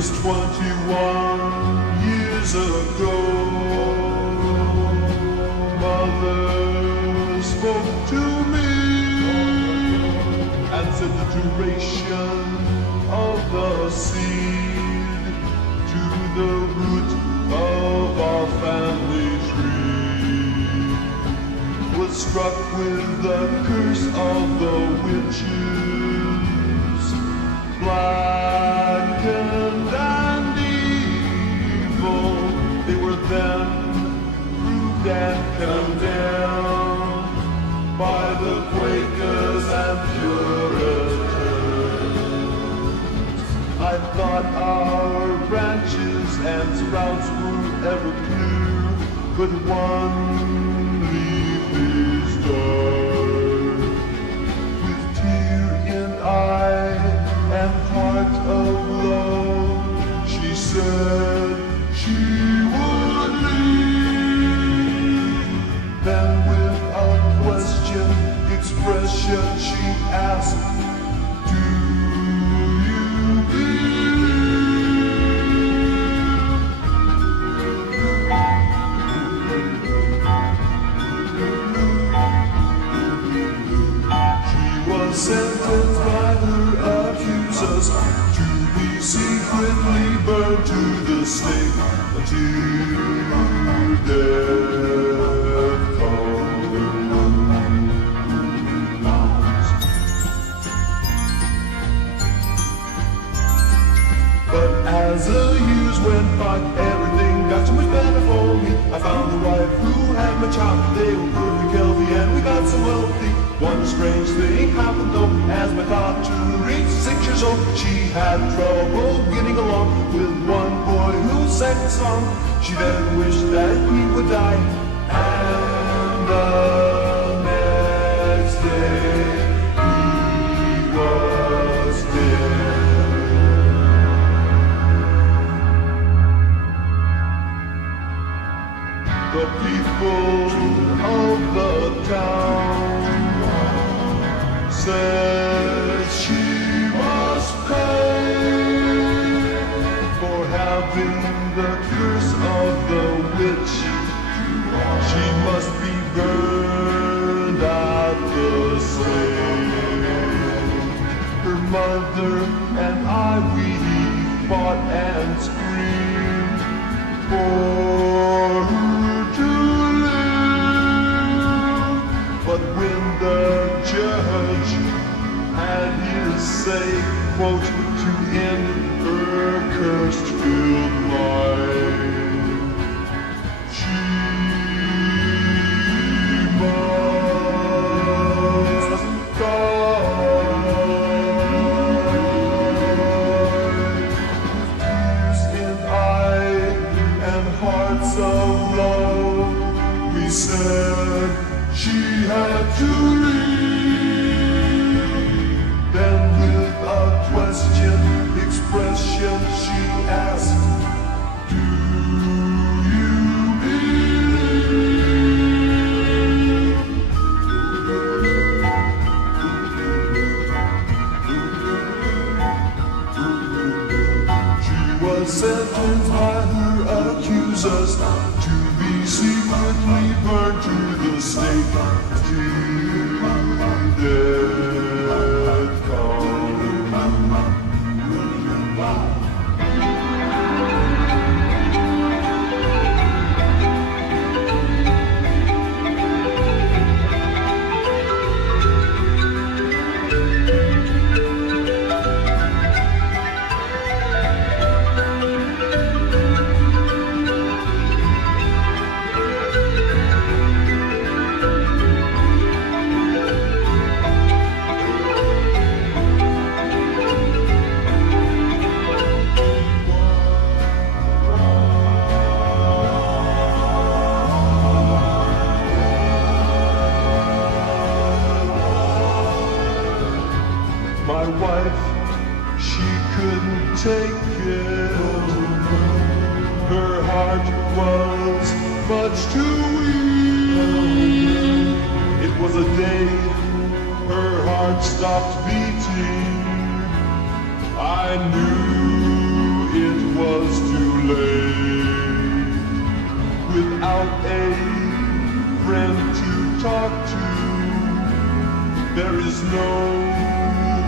was 21 years ago. Mother spoke to me and said the duration of the seed to the root of our family tree was struck with the curse of the witches, blackened and evil. They were then proved and condemned by the Quakers and Puritans. I thought our branches and sprouts were ever clear, but one leaf is dark. With tear in eye and heart of love, she said she would leave. Then with a question expression she asked, do you sentenced by her accusers to be secretly burned to the stake until death comes. But as the years went by, everything got so much better for me. I found the wife who had my child. They were perfect, healthy, and we got so wealthy. One strange thing happened though, as my daughter reached 6 years old, she had trouble getting along with one boy who sang the song. She then wished that he would die, and the next day he was dead. The people of the town said she must pay for having the curse of the witch. She must be burned at the stake. Her mother and I, we fought and screamed for her to live. But when the judge had his say, quote, to end her cursed-filled life, she must die. Tears in eye and hearts of love, we said she had to leave. Then with a question expression she asked, do you believe? She was sentenced by her accusers to be secretly burned to the stake till death comes. My wife, she couldn't take it. Her heart was much too weak. It was a day her heart stopped beating. I knew it talk to. There is no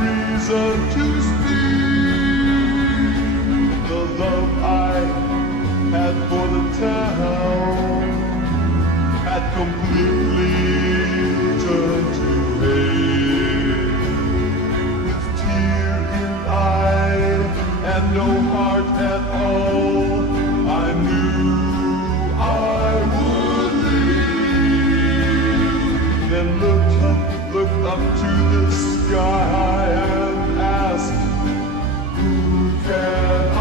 reason to speak. The love I had for the town had completely turned to hate. With tear in eye and no heart at all, I knew I would leave. Then looked up to the sky and asked, who can I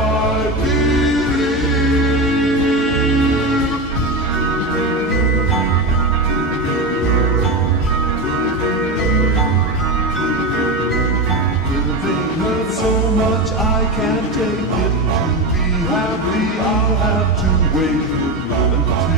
believe? Living hurts so much I can't take it. To be happy I'll have to wait until